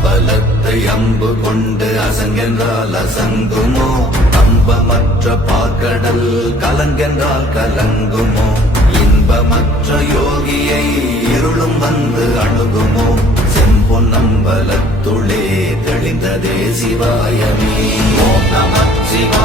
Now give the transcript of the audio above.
அம்பலத்தை அம்பு கொண்டு அசங்கென்றால் அசங்குமோ? அம்பமற்ற பார்க்கடல் கலங்கென்றால் கலங்குமோ? இன்பமற்ற யோகியை இருளும் வந்து அணுகுமோ? செம்பொன்னம்பலத்துளே தெளிந்ததே சிவாயமே. ஓம் நம சிவாய.